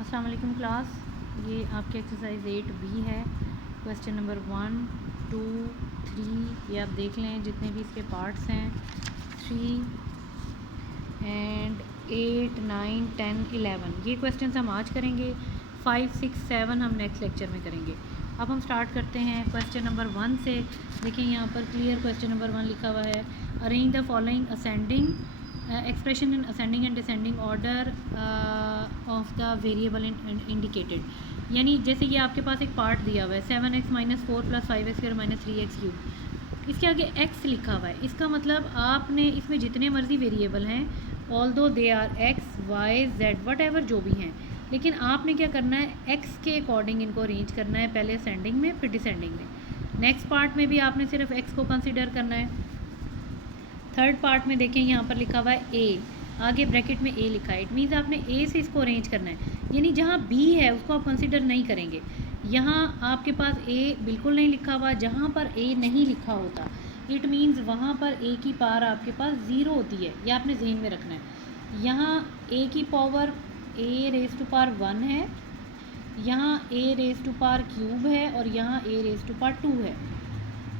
अस्सलाम वालेकुम क्लास। ये आपकी एक्सरसाइज 8B है। क्वेश्चन नंबर 1, 2, 3 ये आप देख लें जितने भी इसके पार्ट्स हैं। 3 एंड 8, 9, 10, 11 ये क्वेश्चन हम आज करेंगे। 5, 6, 7 हम नेक्स्ट लेक्चर में करेंगे। अब हम स्टार्ट करते हैं क्वेश्चन नंबर 1 से। देखिए यहाँ पर क्लियर क्वेश्चन नंबर 1 लिखा हुआ है। Arrange the following ascending expression in ascending and descending order of the variable indicated. यानी जैसे ये आपके पास एक पार्ट दिया हुआ है 7x - 4 + 5x² - 3x3। इसके आगे x लिखा हुआ है। इसका मतलब आपने इसमें जितने मर्जी वेरिएबल हैं, although they are x, y, z whatever जो भी हैं, लेकिन आपने क्या करना है x के अकॉर्डिंग इनको अरेंज करना है, पहले असेंडिंग में फिर डिसेंडिंग में। नेक्स्ट पार्ट में भी आपने सिर्फ x को कंसिडर करना है। थर्ड पार्ट में देखें यहाँ पर लिखा हुआ है ए, आगे ब्रैकेट में ए लिखा है। इट मीन्स आपने ए से इसको अरेंज करना है, यानी जहाँ बी है उसको आप कंसिडर नहीं करेंगे। यहाँ आपके पास ए बिल्कुल नहीं लिखा हुआ, जहाँ पर ए नहीं लिखा होता इट मीन्स वहाँ पर ए की पावर आपके पास ज़ीरो होती है। यह आपने ज़हन में रखना है। यहाँ ए की पावर a⁻1 है, यहाँ a⁻³ है और यहाँ a⁻2 है।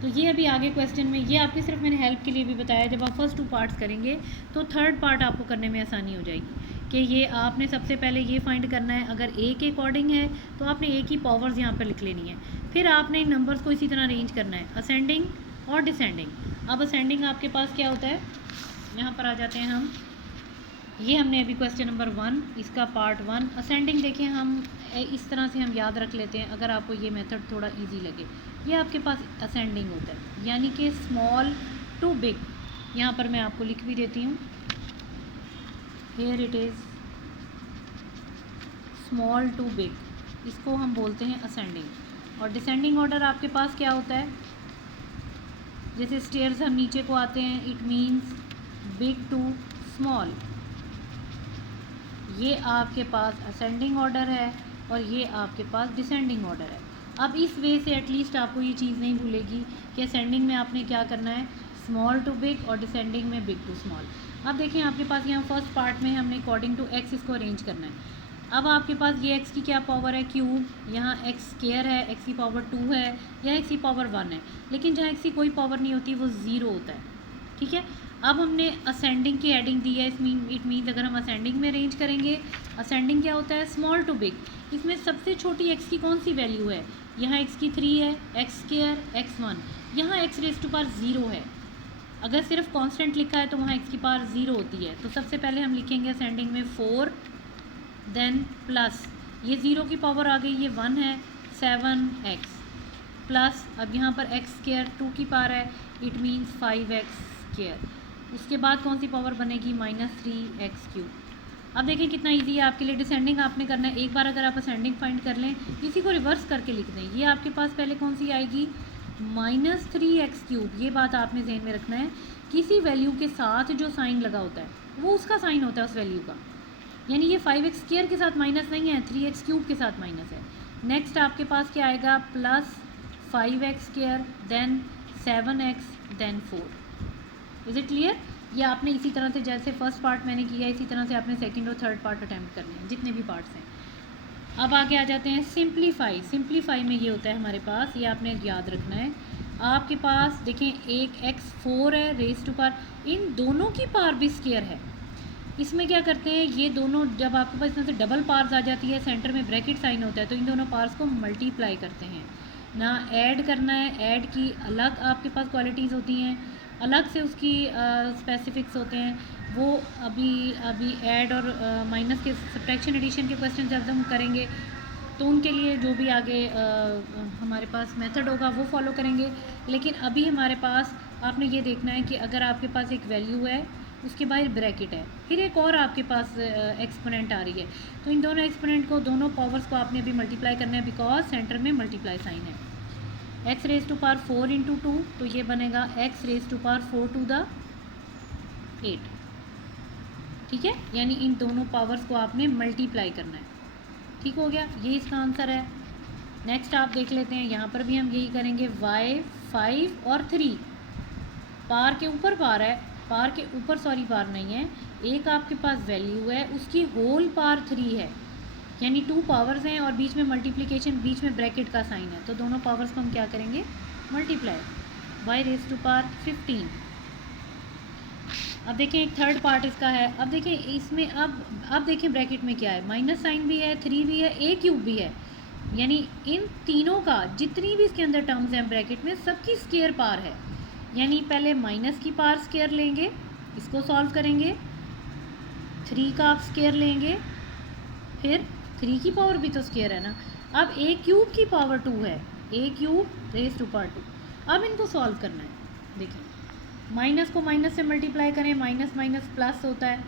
तो ये अभी आगे क्वेश्चन में, ये आपके सिर्फ मैंने हेल्प के लिए भी बताया। जब आप फर्स्ट 2 पार्ट्स करेंगे तो थर्ड पार्ट आपको करने में आसानी हो जाएगी कि ये आपने सबसे पहले ये फाइंड करना है। अगर ए के अकॉर्डिंग है तो आपने ए की पावर्स यहाँ पर लिख लेनी है, फिर आपने इन नंबर्स को इसी तरह अरेंज करना है, असेंडिंग और डिसेंडिंग। अब असेंडिंग आपके पास क्या होता है, यहाँ पर आ जाते हैं हम। ये हमने अभी क्वेश्चन नंबर 1 इसका पार्ट 1 असेंडिंग देखें। हम इस तरह से हम याद रख लेते हैं अगर आपको ये मेथड थोड़ा इजी लगे। ये आपके पास असेंडिंग होता है, यानी कि स्मॉल टू बिग। यहाँ पर मैं आपको लिख भी देती हूँ, here it is small to big, इसको हम बोलते हैं असेंडिंग। और डिसेंडिंग ऑर्डर आपके पास क्या होता है, जैसे स्टेयर्स हम नीचे को आते हैं, it means big to small. ये आपके पास असेंडिंग ऑर्डर है और ये आपके पास डिसेंडिंग ऑर्डर है। अब इस वे से एटलीस्ट आपको ये चीज़ नहीं भूलेगी कि असेंडिंग में आपने क्या करना है, स्मॉल टू बिग, और डिसेंडिंग में बिग टू स्मॉल। अब देखें आपके पास यहाँ फर्स्ट पार्ट में हमने अकॉर्डिंग टू एक्स इसको अरेंज करना है। अब आपके पास ये x की क्या पावर है, क्यूब, यहाँ x² है, x की पावर 2 है, या x की पावर 1 है, लेकिन जहाँ x की कोई पावर नहीं होती वो ज़ीरो होता है। ठीक है। अब हमने असेंडिंग की एडिंग दी है, इट मीन्स अगर हम असेंडिंग में अरेंज करेंगे, असेंडिंग क्या होता है, स्मॉल टू बिग। इसमें सबसे छोटी x की कौन सी वैल्यू है, यहाँ x की 3 है, x², x1, यहाँ x⁻0 है। अगर सिर्फ कांस्टेंट लिखा है तो वहाँ x की पावर 0 होती है। तो सबसे पहले हम लिखेंगे असेंडिंग में 4, देन प्लस ये 0 की पावर आ गई, ये 1 है, 7x प्लस, अब यहाँ पर x² 2 की पावर है, इट मीन्स 5x²। उसके बाद कौन सी पावर बनेगी, -3x³। अब देखें कितना इजी है आपके लिए। डिसेंडिंग आपने करना है, एक बार अगर आप असेंडिंग फाइंड कर लें, इसी को रिवर्स करके लिख दें। ये आपके पास पहले कौन सी आएगी, -3x³। ये बात आपने ध्यान में रखना है, किसी वैल्यू के साथ जो साइन लगा होता है वो उसका साइन होता है उस वैल्यू का। यानी ये 5x² के साथ माइनस नहीं है, 3x³ के साथ माइनस है। नेक्स्ट आपके पास क्या आएगा, plus 5x², then 7x, then 4। Is it clear. ये आपने इसी तरह से, जैसे फर्स्ट पार्ट मैंने किया, इसी तरह से आपने सेकंड और थर्ड पार्ट अटैम्प्ट करने हैं, जितने भी पार्ट्स हैं। अब आगे आ जाते हैं सिंप्लीफाई। सिंप्लीफाई में ये होता है हमारे पास, ये आपने याद रखना है। आपके पास देखें एक x4 है, रेज़ टू पावर, इन दोनों की पावर भी स्क्वायर है। इसमें क्या करते हैं, ये दोनों जब आपके पास इसमें से डबल पावर्स आ जाती है, सेंटर में ब्रैकेट साइन होता है, तो इन दोनों पावर्स को मल्टीप्लाई करते हैं ना, ऐड करना है। ऐड की अलग आपके पास क्वालिटीज़ होती हैं, अलग से उसकी स्पेसिफिक्स होते हैं। वो अभी ऐड और माइनस के सब्ट्रैक्शन एडिशन के क्वेश्चन जब हम करेंगे तो उनके लिए जो भी आगे हमारे पास मेथड होगा वो फॉलो करेंगे। लेकिन अभी हमारे पास आपने ये देखना है कि अगर आपके पास एक वैल्यू है, उसके बाहर ब्रैकेट है, फिर एक और आपके पास एक्सपोनेंट आ रही है, तो इन दोनों एक्सपोनेंट को, दोनों पावर्स को आपने अभी मल्टीप्लाई करना है, बिकॉज सेंटर में मल्टीप्लाई साइन है। x⁻4 × 2, तो ये बनेगा x⁻4 to the 8। ठीक है, यानी इन दोनों पावर्स को आपने मल्टीप्लाई करना है। ठीक हो गया, ये इसका आंसर है। नेक्स्ट आप देख लेते हैं, यहाँ पर भी हम यही करेंगे। y 5 और 3 पार के ऊपर पार है, पार के ऊपर सॉरी पार नहीं है, एक आपके पास वैल्यू है, उसकी होल पार 3 है। यानी 2 पावर्स हैं और बीच में मल्टीप्लिकेशन, बीच में ब्रैकेट का साइन है, तो दोनों पावर्स को हम क्या करेंगे, multiply, y raise to power 15। अब देखें एक थर्ड पार्ट इसका है। अब देखें इसमें अब देखें ब्रैकेट में क्या है, माइनस साइन भी है, 3 भी है, a क्यूब भी है, यानी इन तीनों का जितनी भी इसके अंदर टर्म्स हैं ब्रैकेट में सबकी स्केयर पावर है। यानी पहले माइनस की पावर स्केयर लेंगे, इसको सॉल्व करेंगे, 3 का आप स्केयर लेंगे, फिर 3 की पावर भी तो स्केयर है ना। अब a क्यूब की पावर 2 है, a cube raise to power 2। अब इनको सॉल्व करना है। देखिए माइनस को माइनस से मल्टीप्लाई करें, माइनस माइनस प्लस होता है।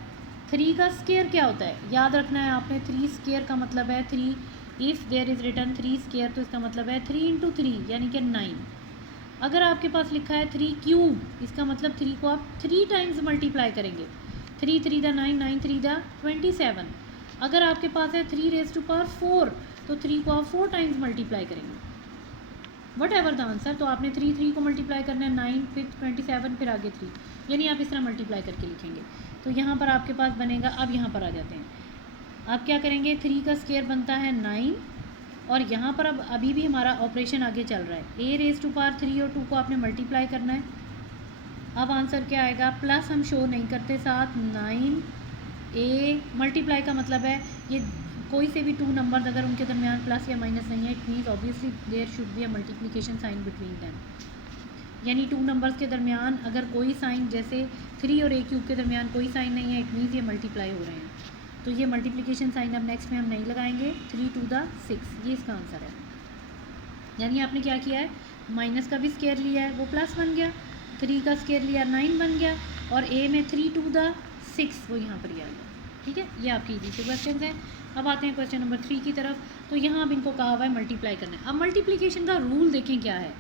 3 का स्केयर क्या होता है, याद रखना है आपने, 3 स्केयर का मतलब है 3, if there is written 3 square तो इसका मतलब है 3 इंटू 3 यानी कि 9। अगर आपके पास लिखा है 3 क्यूब, इसका मतलब 3 को आप 3 टाइम्स मल्टीप्लाई करेंगे, 3 3 दा 9, 9 3 दा 27। अगर आपके पास है 3 रेज़ टू पावर 4 तो 3 को आप 4 टाइम्स मल्टीप्लाई करेंगे, वट एवर द आंसर। तो आपने 3 3 को मल्टीप्लाई करना है, 9 फिर 27 फिर आगे 3, यानी आप इस तरह मल्टीप्लाई करके लिखेंगे। तो यहाँ पर आपके पास बनेगा, अब यहाँ पर आ जाते हैं, आप क्या करेंगे, 3 का स्केयर बनता है 9 और यहाँ पर अब अभी भी हमारा ऑपरेशन आगे चल रहा है, a रेज़ टू पावर 3 और 2 को आपने मल्टीप्लाई करना है। अब आंसर क्या आएगा, प्लस हम शो नहीं करते साथ, 9 a मल्टीप्लाई का मतलब है ये कोई से भी 2 नंबर्स अगर उनके दरमियान प्लस या माइनस नहीं है, it means obviously there should be a multiplication sign between them. यानी 2 नंबर्स के दरमियान अगर कोई साइन, जैसे 3 और a क्यूब के दरमियान कोई साइन नहीं है, इट मीन्स ये मल्टीप्लाई हो रहे हैं। तो ये मल्टीप्लिकेशन साइन अब नेक्स्ट में हम नहीं लगाएंगे, 3 टू द 6 ये इसका आंसर है। यानी आपने क्या किया है, माइनस का भी स्केयर लिया है वो प्लस बन गया, 3 का स्केयर लिया 9 बन गया, और a में 3 टू द 6 वो यहाँ पर ही आ गया। ठीक है, ये आपकी इजी से क्वेश्चन है। अब आते हैं क्वेश्चन नंबर 3 की तरफ। तो यहाँ अब इनको कहा हुआ है मल्टीप्लाई करना है। अब मल्टीप्लिकेशन का रूल देखें क्या है,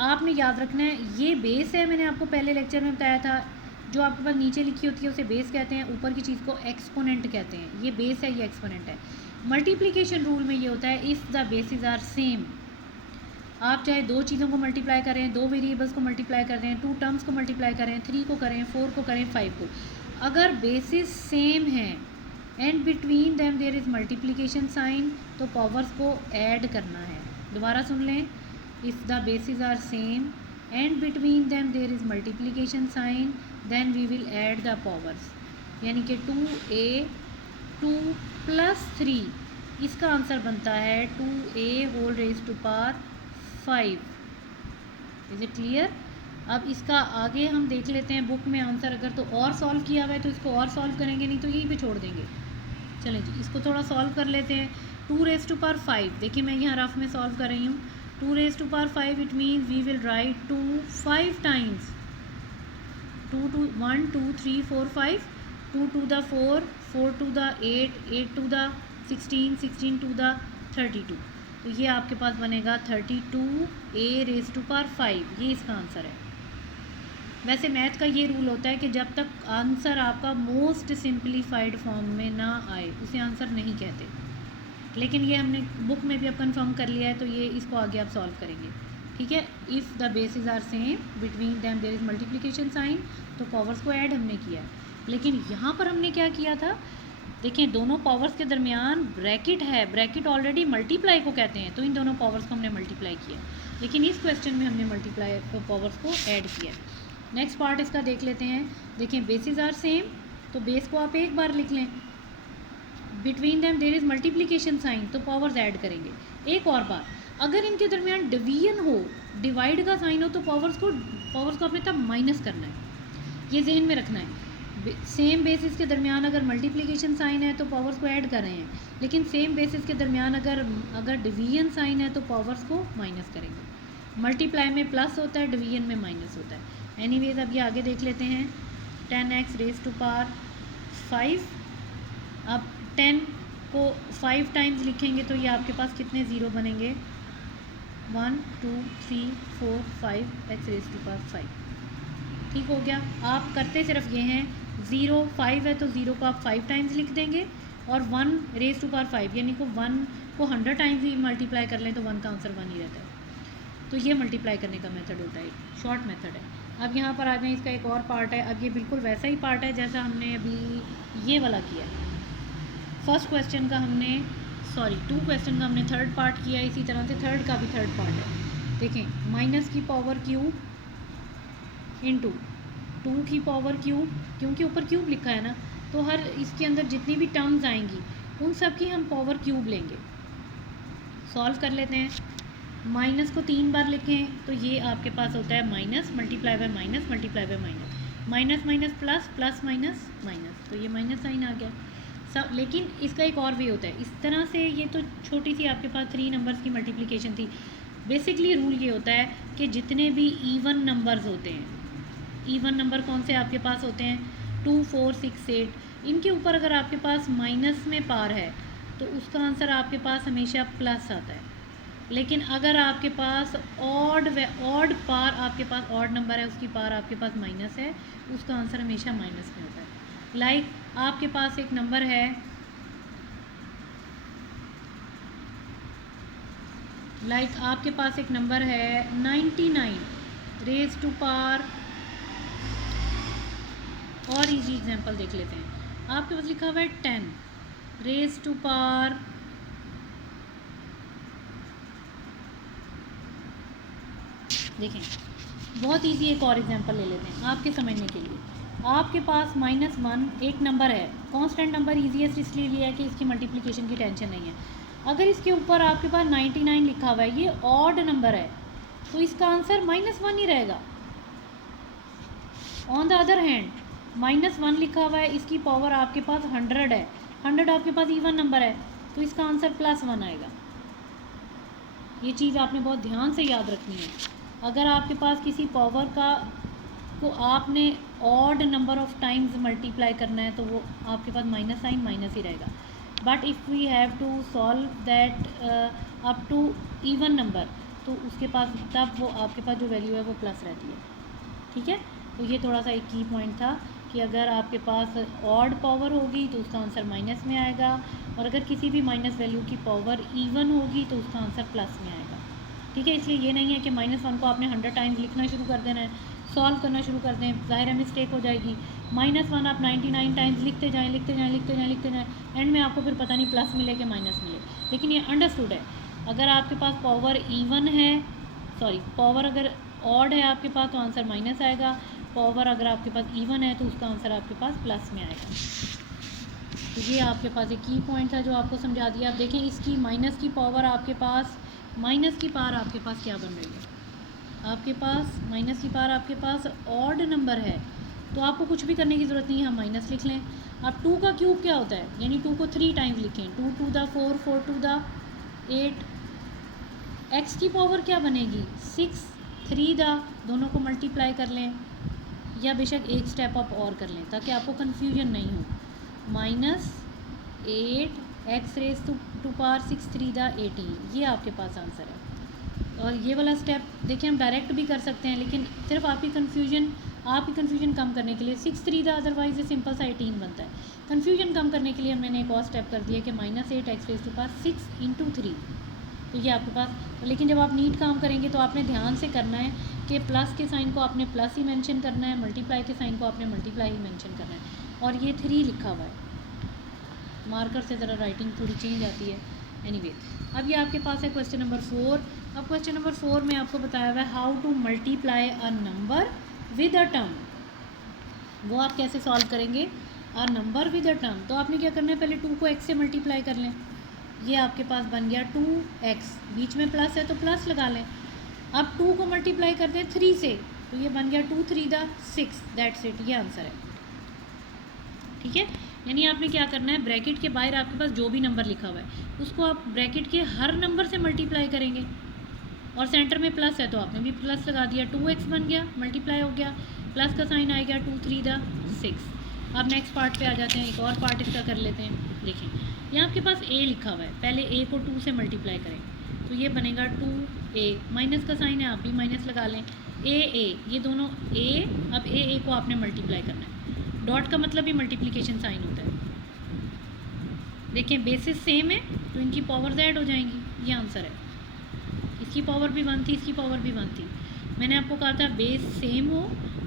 आपने याद रखना है, ये बेस है, मैंने आपको पहले लेक्चर में बताया था, जो आपके पास नीचे लिखी होती है उसे बेस कहते हैं, ऊपर की चीज़ को एक्सपोनेंट कहते हैं। ये बेस है, ये एक्सपोनेंट है। मल्टीप्लिकेशन रूल में ये होता है, if the basis are same, आप चाहे 2 चीज़ों को मल्टीप्लाई करें, 2 वेरिएबल्स को मल्टीप्लाई कर रहे हैं, 2 टर्म्स को मल्टीप्लाई करें, 3 को करें, 4 को करें, 5 को, अगर बेसिस सेम है and between them there is multiplication sign, तो पावर्स को ऐड करना है। दोबारा सुन लें, if the basis are same and between them there is multiplication sign then we will add the powers, यानी कि 2a 2 प्लस 3, इसका आंसर बनता है 2a whole raise to power 5। Is it clear. अब इसका आगे हम देख लेते हैं बुक में आंसर, अगर तो और सॉल्व किया हुआ है तो इसको और सॉल्व करेंगे, नहीं तो यहीं पे छोड़ देंगे। चलें जी, इसको थोड़ा सॉल्व कर लेते हैं। 2 रेज़ टू पावर 5, देखिए मैं यहाँ रफ में सॉल्व कर रही हूँ। 2 raise to power 5 it means we will write 2 5 times, 2 to 1 2 3 4 5, 2 to the 4 4 to the 8 8 to the 16 16 to the 32, तो ये आपके पास बनेगा 32a रेज़ टू पावर 5, ये इसका आंसर है। वैसे मैथ का ये रूल होता है कि जब तक आंसर आपका मोस्ट सिंप्लीफाइड फॉर्म में ना आए उसे आंसर नहीं कहते, लेकिन ये हमने बुक में भी अब कंफर्म कर लिया है, तो ये इसको आगे आप सॉल्व करेंगे। ठीक है, if the basis are same between them there is multiplication sign, तो पावर्स को ऐड हमने किया है। लेकिन यहाँ पर हमने क्या किया था, देखिए दोनों पावर्स के दरमियान ब्रैकेट है, ब्रैकेट ऑलरेडी मल्टीप्लाई को कहते हैं, तो इन दोनों पावर्स को हमने मल्टीप्लाई किया, लेकिन इस क्वेश्चन में हमने मल्टीप्लाई पावर्स को ऐड किया। नेक्स्ट पार्ट इसका देख लेते हैं। देखिए बेसिस आर सेम, तो बेस को आप एक बार लिख लें, between them there is multiplication sign, तो पावर्स ऐड करेंगे एक और बार। अगर इनके दरमियान डिवीजन हो, डिवाइड का साइन हो, तो पावर्स को अपने तब माइनस करना है, ये जहन में रखना है। सेम बेसिस के दरमियान अगर मल्टीप्लिकेशन साइन है तो पावर्स को ऐड कर रहे हैं, लेकिन सेम बेसिस के दरमियान अगर डिवीजन साइन है तो पावर्स को माइनस करेंगे। मल्टीप्लाई में प्लस होता है, डिवीजन में माइनस होता है। एनीवेज अब ये आगे देख लेते हैं। 10x रेज़ टू पावर 5, अब 10 को 5 टाइम्स लिखेंगे तो ये आपके पास कितने ज़ीरो बनेंगे, 1 2 3 4 5 x रेज़ टू पावर 5। ठीक हो गया। आप करते सिर्फ ये हैं, 0 5 है तो 0 को आप 5 टाइम्स लिख देंगे, और 1 रेज़ टू पावर 5 यानी को 1 को 100 टाइम्स भी मल्टीप्लाई कर लें तो 1 का आंसर 1 ही रहता है। तो ये मल्टीप्लाई करने का मेथड होता है, शॉर्ट मेथड है। अब यहाँ पर आ जाएं, इसका एक और पार्ट है। अब ये बिल्कुल वैसा ही पार्ट है जैसा हमने अभी ये वाला किया है। फर्स्ट क्वेश्चन का हमने सॉरी 2 क्वेश्चन का हमने थर्ड पार्ट किया, इसी तरह से थर्ड का भी थर्ड पार्ट है। देखें माइनस की पावर क्यूब इंटू 2 की पावर क्यूब, क्योंकि ऊपर क्यूब लिखा है ना, तो हर इसके अंदर जितनी भी टर्म्स आएंगी उन सब की हम पावर क्यूब लेंगे। सॉल्व कर लेते हैं। माइनस को 3 बार लिखें तो ये आपके पास होता है minus multiply by minus multiply by minus, minus minus plus, plus minus minus, तो ये माइनस साइन आ गया सब। लेकिन इसका एक और वे होता है इस तरह से, ये तो छोटी सी आपके पास 3 नंबर्स की मल्टीप्लिकेशन थी। बेसिकली रूल ये होता है कि जितने भी इवन नंबर्स होते हैं, इवन नंबर कौन से आपके पास होते हैं 2, 4, 6, 8, इनके ऊपर अगर आपके पास माइनस में पार है तो उसका आंसर आपके पास हमेशा प्लस आता है। लेकिन अगर आपके पास ऑड पार, आपके पास ऑड नंबर है उसकी पार आपके पास माइनस है, उसका आंसर हमेशा माइनस में होता है। लाइक आपके पास एक नंबर है, आपके पास एक नंबर है 99 रेज टू पार, और इजी एग्जांपल देख लेते हैं। आपके पास लिखा हुआ है 10 रेज टू पार देखें, बहुत इजी एक और एग्जांपल ले लेते हैं आपके समझने के लिए। आपके पास -1 एक नंबर है, कांस्टेंट नंबर ईजीएस्ट इसलिए लिया है कि इसकी मल्टीप्लिकेशन की टेंशन नहीं है। अगर इसके ऊपर आपके पास 99 लिखा हुआ है, ये ऑड नंबर है, तो इसका आंसर -1 ही रहेगा। ऑन द अदर हैंड -1 लिखा हुआ है, इसकी पावर आपके पास 100 है, 100 आपके पास इवन नंबर है, तो इसका आंसर +1 आएगा। ये चीज़ आपने बहुत ध्यान से याद रखनी है। अगर आपके पास किसी पावर को आपने odd number of times multiply करना है तो वो आपके पास माइनस साइन माइनस ही रहेगा। But if we have to solve that up to even number, तो उसके पास तब वो आपके पास जो वैल्यू है वो प्लस रहती है। ठीक है, तो ये थोड़ा सा एक की पॉइंट था कि अगर आपके पास ऑड पावर होगी तो उसका आंसर माइनस में आएगा, और अगर किसी भी माइनस वैल्यू की पावर इवन होगी तो उसका आंसर प्लस में आएगा। ठीक है, इसलिए ये नहीं है कि -1 को आपने 100 टाइम्स लिखना शुरू कर देना है, सॉल्व करना शुरू कर दें, ज़ाहिर है मिस्टेक हो जाएगी। -1 आप 99 टाइम्स लिखते जाएं, एंड में आपको फिर पता नहीं प्लस मिले कि माइनस मिले। लेकिन ये अंडरस्टूड है, अगर आपके पास पावर इवन है, पावर अगर ऑड है आपके पास तो आंसर माइनस आएगा, पावर अगर आपके पास इवन है तो उसका आंसर आपके पास प्लस में आएगा। तो ये आपके पास एक की पॉइंट था जो आपको समझा दिया। आप देखें इसकी माइनस की पावर आपके पास, माइनस की पावर आपके पास क्या बन रही है, आपके पास माइनस की पावर आपके पास ऑड नंबर है, तो आपको कुछ भी करने की ज़रूरत नहीं है, हम माइनस लिख लें। अब 2 का क्यूब क्या होता है, यानी 2 को 3 टाइम्स लिखें, 2 to the 4, 4 to the 8, X की पावर क्या बनेगी 6, 3 द, दोनों को मल्टीप्लाई कर लें, या बेशक एक स्टेप अप और कर लें ताकि आपको कन्फ्यूजन नहीं हो। -8 x raise to power 6, 3 the 18, ये आपके पास आंसर है। और ये वाला स्टेप देखिए हम डायरेक्ट भी कर सकते हैं, लेकिन सिर्फ आपकी कन्फ्यूजन कम करने के लिए 6, 3 द, अदरवाइज ये सिंपल सा 18 बनता है। कन्फ्यूजन कम करने के लिए मैंने एक और स्टेप कर दिया कि -8 x raise to power 6 into 3, तो ये आपके पास। लेकिन जब आप नीट काम करेंगे तो आपने ध्यान से करना है कि प्लस के साइन को आपने प्लस ही मेंशन करना है, मल्टीप्लाई के साइन को आपने मल्टीप्लाई ही मेंशन करना है। और ये 3 लिखा हुआ है, मार्कर से ज़रा राइटिंग थोड़ी चेंज आती है। एनीवे, अब ये आपके पास है क्वेश्चन नंबर 4। अब क्वेश्चन नंबर 4 में आपको बताया हुआ है how to multiply a number with a term. वो आप कैसे सॉल्व करेंगे, a number with a term. तो आपने क्या करना है, पहले 2 को x से मल्टीप्लाई कर लें, ये आपके पास बन गया 2x, बीच में प्लस है तो प्लस लगा लें। अब 2 को मल्टीप्लाई करते हैं 3 से, तो ये बन गया 2, 3 द 6, दैट्स इट, ये आंसर है। ठीक है, यानी आपने क्या करना है, ब्रैकेट के बाहर आपके पास जो भी नंबर लिखा हुआ है उसको आप ब्रैकेट के हर नंबर से मल्टीप्लाई करेंगे, और सेंटर में प्लस है तो आपने भी प्लस लगा दिया, 2x बन गया, मल्टीप्लाई हो गया, प्लस का साइन आ गया, 2, 3 द 6। अब नेक्स्ट पार्ट पे आ जाते हैं, एक और पार्ट इसका कर लेते हैं। देखिए यहाँ आपके पास a लिखा हुआ है, पहले a को 2 से मल्टीप्लाई करें तो ये बनेगा 2a, माइनस का साइन है आप भी माइनस लगा लें, a ये दोनों a, अब a को आपने मल्टीप्लाई करना है, डॉट का मतलब ही मल्टीप्लिकेशन साइन होता है। देखिए बेसिस सेम है तो इनकी पावर्स ऐड हो जाएंगी, ये आंसर है। इसकी पावर भी 1 थी, इसकी पावर भी 1 थी। मैंने आपको कहा था बेस सेम हो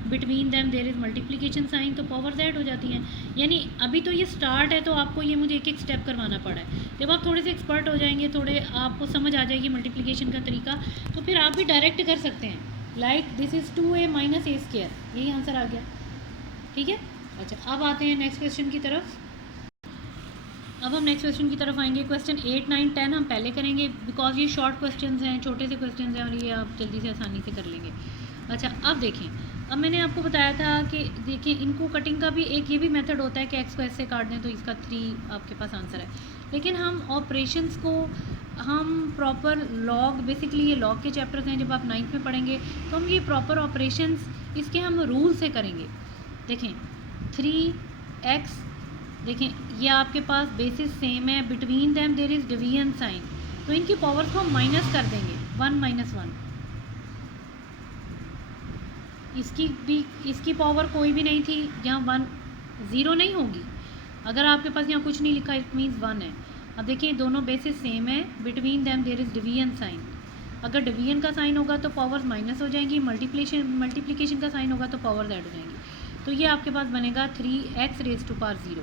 between them there is multiplication sign, तो पावर ज़ेड हो जाती हैं। यानी अभी तो ये स्टार्ट है, तो आपको ये मुझे एक एक स्टेप करवाना पड़ा है। जब आप थोड़े से एक्सपर्ट हो जाएंगे, थोड़े आपको समझ आ जाएगी मल्टीप्लिकेशन का तरीका, तो फिर आप भी डायरेक्ट कर सकते हैं। Like this is 2a minus a square, यही आंसर आ गया। ठीक है, अच्छा अब आते हैं नेक्स्ट क्वेश्चन की तरफ। अब हम नेक्स्ट क्वेश्चन की तरफ आएंगे। क्वेश्चन 8, 9, 10 हम पहले करेंगे, बिकॉज ये शॉर्ट क्वेश्चंस हैं, छोटे से क्वेश्चंस हैं, और ये आप जल्दी से आसानी से कर लेंगे। अच्छा अब देखें, अब मैंने आपको बताया था कि देखिए इनको कटिंग का भी एक ये भी मेथड होता है कि एक्स को ऐसे काट दें तो इसका 3 आपके पास आंसर है। लेकिन हम ऑपरेशंस को हम प्रॉपर लॉग, बेसिकली ये लॉग के चैप्टर्स हैं, जब आप 9th में पढ़ेंगे तो हम ये प्रॉपर ऑपरेशंस इसके हम रूल से करेंगे। देखें 3x, देखें ये आपके पास बेसिस सेम है, between them there is division sign, तो इनकी पावर को हम माइनस कर देंगे, 1 माइनस 1। इसकी पावर कोई भी नहीं थी, यहाँ 1 ज़ीरो नहीं होगी। अगर आपके पास यहाँ कुछ नहीं लिखा, इट मीन्स 1 है। अब देखिए दोनों बेसिस सेम है, between them there is division sign. अगर डिवीजन का साइन होगा तो पावर माइनस हो जाएंगी, मल्टीप्लिकेशन का साइन होगा तो पावर ऐड हो जाएंगी। तो ये आपके पास बनेगा 3x रेज़ टू पावर 0।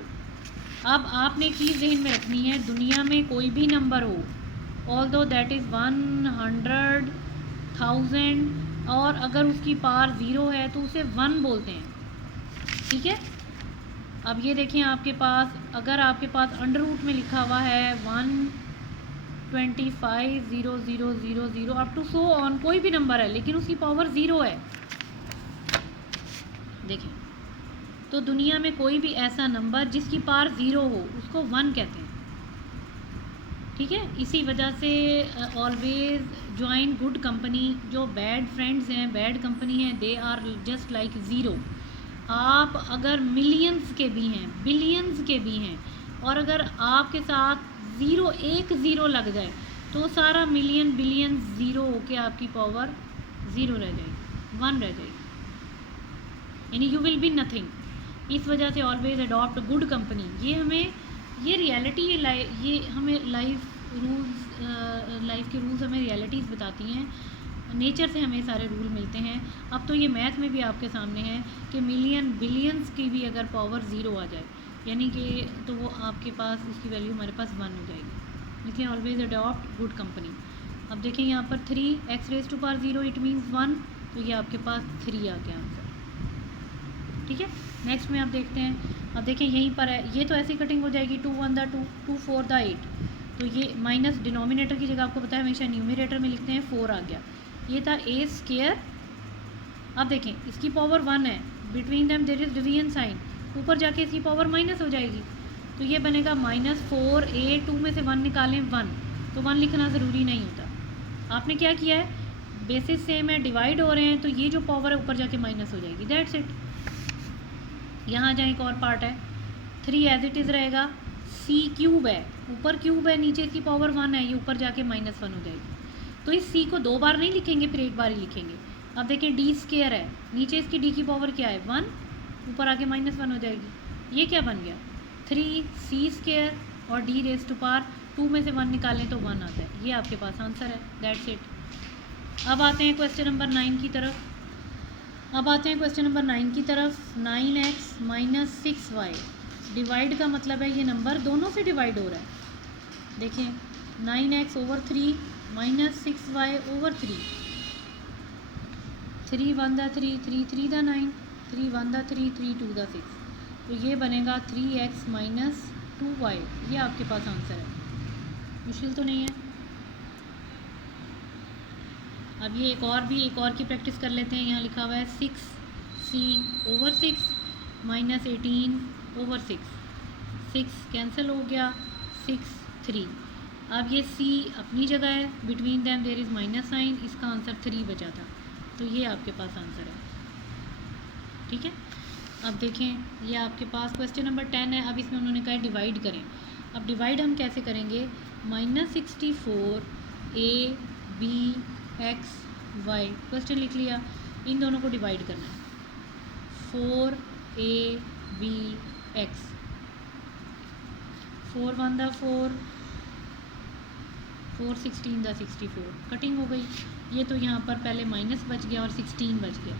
अब आपने एक चीज़ ज़हन में रखनी है, दुनिया में कोई भी नंबर हो, ऑल्दो दैट इज़ 100, 1000, और अगर उसकी पावर 0 है तो उसे 1 बोलते हैं। ठीक है, अब ये देखें आपके पास, अगर आपके पास अंडर रूट में लिखा हुआ है 125,0,0,0 अप टू सो ऑन, कोई भी नंबर है लेकिन उसकी पावर 0 है, देखें, तो दुनिया में कोई भी ऐसा नंबर जिसकी पावर 0 हो उसको 1 कहते हैं। ठीक है, इसी वजह से ऑलवेज ज्वाइन गुड कंपनी। जो बैड फ्रेंड्स हैं, बैड कंपनी है, दे आर जस्ट लाइक 0। आप अगर मिलियंस के भी हैं, बिलियंस के भी हैं, और अगर आपके साथ 0 एक 0 लग जाए तो सारा मिलियन बिलियन 0 होके आपकी पावर 0 रह जाएगी, 1 रह जाएगी, यानी यू विल बी नथिंग। इस वजह से ऑलवेज अडॉप्ट गुड कंपनी। ये हमें, ये रियलिटी, ये हमें लाइफ के रूल्स हमें रियलिटीज़ बताती हैं। नेचर से हमें सारे रूल मिलते हैं। अब तो ये मैथ में भी आपके सामने है कि मिलियन बिलियंस की भी अगर पावर 0 आ जाए, यानी कि तो वो आपके पास उसकी वैल्यू हमारे पास 1 हो जाएगी। लेकिन ऑलवेज अडॉप्ट गुड कंपनी। अब देखें यहाँ पर 3x raise to power 0 it means 1, तो ये आपके पास 3 आ गया आंसर। ठीक है, नेक्स्ट में आप देखते हैं। अब देखिए यहीं पर है, ये तो ऐसी कटिंग हो जाएगी 2 1 द 2, 2 4 द 8, तो ये माइनस डिनोमिनेटर की जगह आपको पता है हमेशा न्यूमरेटर में लिखते हैं, 4 आ गया। ये था a स्क्वायर। अब देखें इसकी पावर 1 है, between them there is division sign, ऊपर जाके इसकी पावर माइनस हो जाएगी, तो ये बनेगा -4a, 2 में से 1 निकालें 1, तो 1 लिखना ज़रूरी नहीं होता। आपने क्या किया है, बेसिस सेम है, डिवाइड हो रहे हैं, तो ये जो पावर है ऊपर जाके माइनस हो जाएगी, दैट्स इट। यहाँ जाए एक और पार्ट है, 3 एज इट इज़ रहेगा, c क्यूब है, ऊपर क्यूब है, नीचे इसकी पावर 1 है, ये ऊपर जाके -1 हो जाएगी। तो इस c को 2 बार नहीं लिखेंगे, फिर एक बार ही लिखेंगे। अब देखें d स्क्वायर है, नीचे इसकी d की पावर क्या है 1, ऊपर आके -1 हो जाएगी। ये क्या बन गया 3c स्क्वायर, और d रेज़ टू पावर 2 में से 1 निकालें तो 1 आता है। ये आपके पास आंसर है, दैट्स इट। अब आते हैं क्वेश्चन नंबर 9 की तरफ। अब आते हैं क्वेश्चन नंबर 9 की तरफ। 9x माइनस 6y, डिवाइड का मतलब है ये नंबर दोनों से डिवाइड हो रहा है। देखें 9x over 3 minus 6y over 3, 3 1 the 3, 3 3 the 9, 3 1 the 3, 3 2 the 6, तो ये बनेगा 3x माइनस 2y। ये आपके पास आंसर है, मुश्किल तो नहीं है। अब ये एक और की प्रैक्टिस कर लेते हैं। यहाँ लिखा हुआ है 6c over 6 minus 18 over 6, 6 cancel हो गया, 6 3। अब ये c अपनी जगह है, between them there is minus sign, इसका आंसर 3 बचा था, तो ये आपके पास आंसर है। ठीक है, अब देखें ये आपके पास क्वेश्चन नंबर 10 है। अब इसमें उन्होंने कहा डिवाइड करें। अब डिवाइड हम कैसे करेंगे, -64 a b x y, question लिख लिया, इन दोनों को डिवाइड करना है, 4a b x, 4 1 the 4, 4 16 the 64, cutting हो गई। ये तो यहाँ पर पहले माइनस बच गया और 16 बच गया।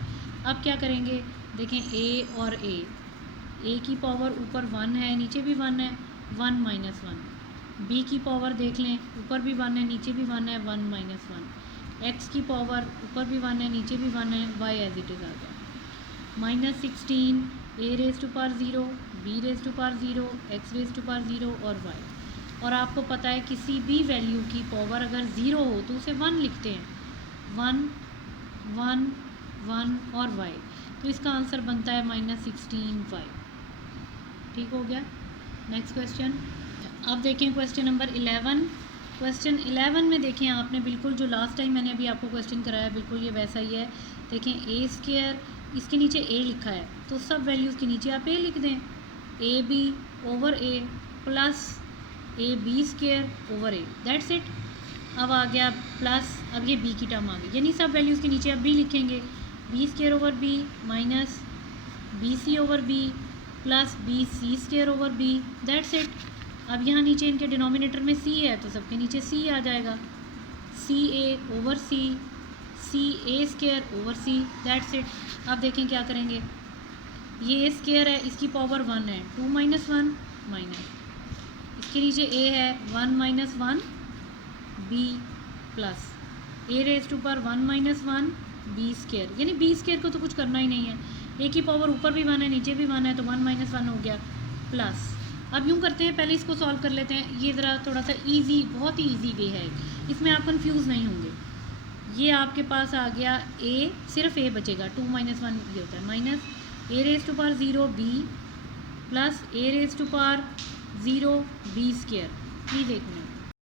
अब क्या करेंगे, देखें ए और ए की पावर ऊपर 1 है, नीचे भी 1 है, 1 माइनस 1। बी की पावर देख लें, ऊपर भी 1 है, नीचे भी 1 है, 1 माइनस 1। एक्स की पावर ऊपर भी 1 है, नीचे भी 1 है, वाई एज इट इज़ आ गया। -16 a raise to power 0, b raise to power 0, x raise to power 0 और वाई। और आपको पता है किसी भी वैल्यू की पावर अगर 0 हो तो उसे 1 लिखते हैं, 1 1 1 और वाई। तो इसका आंसर बनता है -16 वाई। ठीक हो गया। Next question. अब देखें क्वेश्चन नंबर 11। क्वेश्चन 11 में देखें आपने बिल्कुल जो लास्ट टाइम मैंने अभी आपको क्वेश्चन कराया बिल्कुल ये वैसा ही है। देखें ए स्क्वायर, इसके नीचे ए लिखा है तो सब वैल्यूज़ के नीचे आप ए लिख दें, a b over a plus a b square over a, that's it. अब आ गया प्लस, अब ये बी की टर्म आ गई, यानी सब वैल्यूज़ के नीचे आप बी लिखेंगे, b square over b minus b c over b plus b c square over b, that's it. अब यहाँ नीचे इनके डिनोमिनेटर में सी है तो सबके नीचे सी आ जाएगा, c a over c a square over c, that's it. अब देखें क्या करेंगे, ये ए स्क्वायर है, इसकी पावर 1 है, 2 माइनस 1 माइनस, इसके नीचे ए है 1 minus 1 b plus a raise to power 1 minus 1 b square, यानी बी स्क्वायर को तो कुछ करना ही नहीं है, ए की पावर ऊपर भी 1 है नीचे भी 1 है तो 1 माइनस 1 हो गया प्लस। अब यूँ करते हैं, पहले इसको सॉल्व कर लेते हैं, ये ज़रा थोड़ा सा इजी, बहुत ही इजी वे है, इसमें आप कंफ्यूज नहीं होंगे। ये आपके पास आ गया ए, सिर्फ ए बचेगा, 2 माइनस 1 ये होता है, minus a raise to power 0 b plus a raise to power 0 b square. Please एक मिनट,